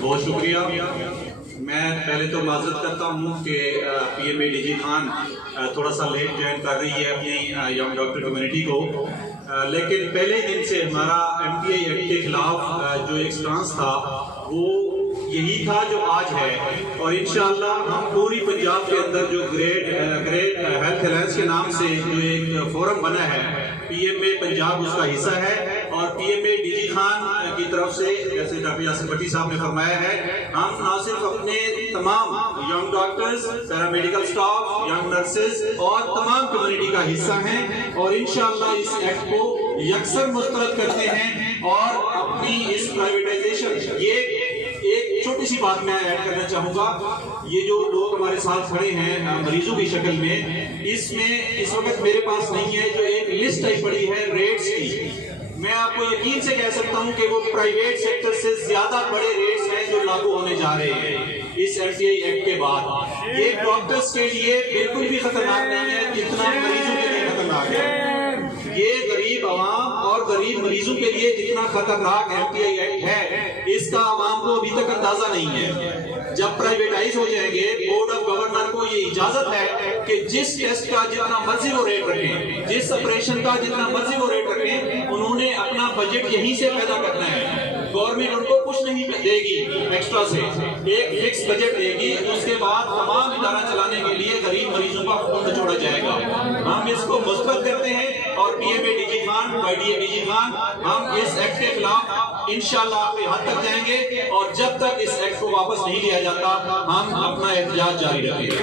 بہت شکریہ. میں پہلے تو معذرت کرتا ہوں کہ پی M A D G Khan تھوڑا سا لیٹ جوائن کر رہی ہے اپنی ینگ ڈاکٹر کمیونٹی کو، لیکن پہلے دن سے ہمارا ایم پی آئی ایکٹ کے خلاف جو ایک سٹانس تھا وہ یہی تھا جو آج ہے. اور انشاءاللہ ہم پوری پنجاب کے اندر جو گریٹ ہیلتھ الائنس کے نام سے جو ایک فورم بنا ہے، پی ایم اے پنجاب اس کا حصہ ہے. اور P M A D G Khan کی طرف سے جیسے ڈاکٹر یاسر بٹی صاحب نے فرمایا ہے، ہم نہ صرف اپنے تمام ینگ ڈاکٹرز، پیرا میڈیکل سٹاف، ینگ نرسز اور تمام کمیونٹی کا حصہ ہیں، اور انشاءاللہ اس ایکٹ کو یکسر مسترد کرتے ہیں. اور اپنی اس پرائیویٹائزیشن، یہ ایک چھوٹی سی بات میں ایڈ کرنا چاہوں گا، یہ جو لوگ ہمارے ساتھ کھڑے ہیں مریضوں کی شکل میں، اس میں اس وقت میرے پاس نہیں ہے جو ایک لسٹ آئی پڑی ہے ریٹس کی. میں آپ کو یقین سے کہہ سکتا ہوں کہ وہ پرائیویٹ سیکٹر سے زیادہ بڑے ریٹس ہیں جو لاگو ہونے جا رہے ہیں اس ایم پی آئی ایکٹ کے بعد. یہ ڈاکٹرز کے لیے بالکل بھی خطرناک نہیں ہے جتنا مریضوں کے لیے خطرناک ہے. یہ غریب عوام اور غریب مریضوں کے لیے جتنا خطرناک ایم پی آئی ایکٹ ہے، اس کا عوام کو ابھی تک اندازہ نہیں ہے. جب پرائیویٹائز ہو جائیں گے، بورڈ آف گورنر کو یہ اجازت ہے کہ جس ٹیسٹ کا جتنا مرضی وہ ریٹ رکھیں، جس آپریشن کا جتنا مرضی وہ ریٹ رکھیں، انہوں نے اپنا بجٹ یہیں سے پیدا کرنا ہے. گورنمنٹ ان کو کچھ نہیں دے گی ایکسٹرا سے، ایک فکس بجٹ دے گی. اس کے بعد تمام ادارہ چلانے کے لیے غریب مریضوں کا خون نچوڑا جائے گا. ہم اس کو مسترد کرتے ہیں، اور P M A D G Khan, Y D A D G Khan, ہم اس ایکٹ کے خلاف انشاءاللہ آخری حد تک جائیں گے. اور جب تک اس ایکٹ کو واپس نہیں لیا جاتا، ہم اپنا احتجاج جاری رکھیں گے.